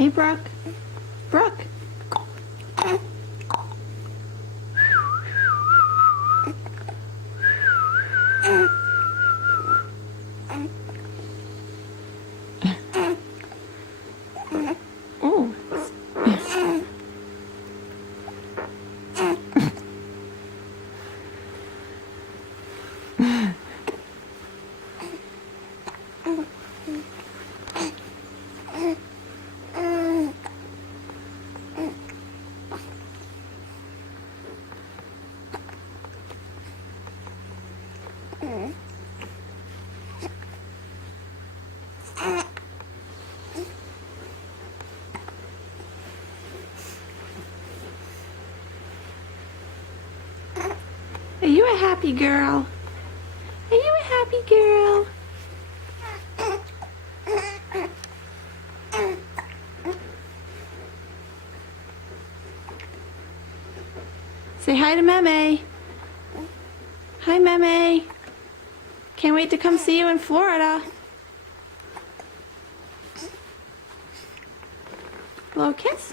Hey, Brooke. Brooke. Ooh. Are you a happy girl? Are you a happy girl? Say hi to Meme. Hi, Meme. Can't wait to come see you in Florida. Blow a kiss.